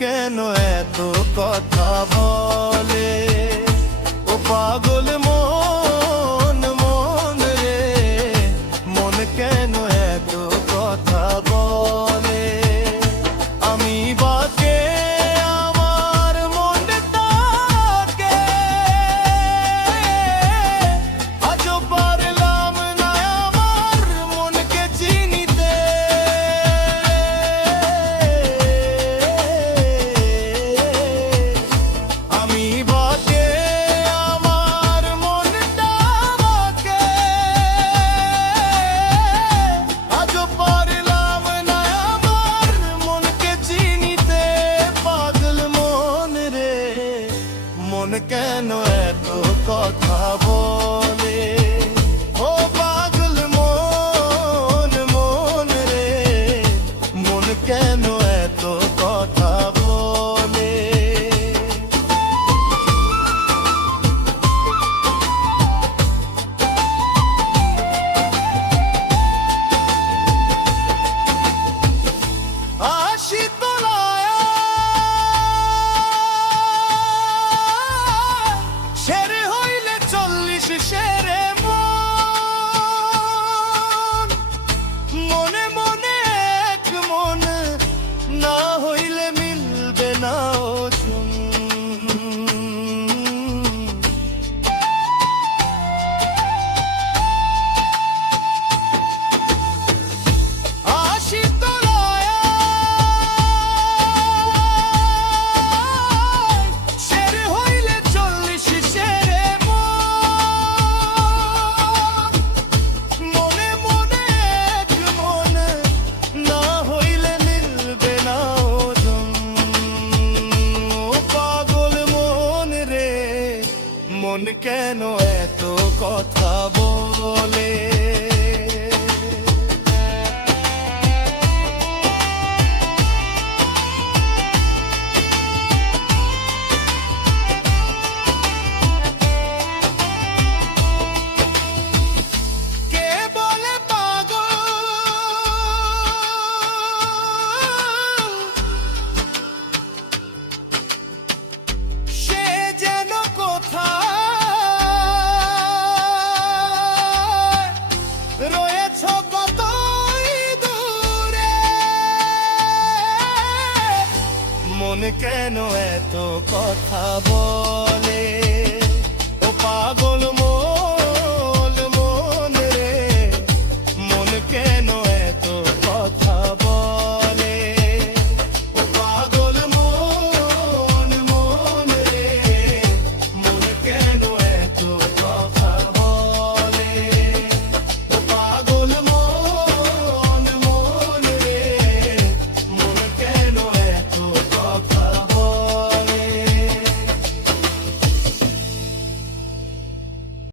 কেন এত কথা বলে, ও পাগল মন মন রে, মন কেন এত কথা বলে। আমি বাকে আমার মনটাকে আজও পারলাম না আমার মনকে চিনিতে। আমি বাকে আমার মনটাকে আজও পারলাম না আমার মনকে চিনিতে। পাগল মন রে, মন কেন এত কথা বলে, ও পাগল মন মন রে, মন কেন এত কথা বলে। আশি তলায় শের হইলে 40 শেরে মনে মনে এক মন না হইলে মিলবে না ওজন। আশি তলায় শের হইলে 40 শেরে মনে মনে এক মন না হইলে মিলবে না ওজন। ও পাগল মন রে, মন কেন এত কথা বলে। কে বলে পাগল, সে যেন কোথায় রয়েছ কতই দূরে। মন কেন এত কথা বলে, ও পাগল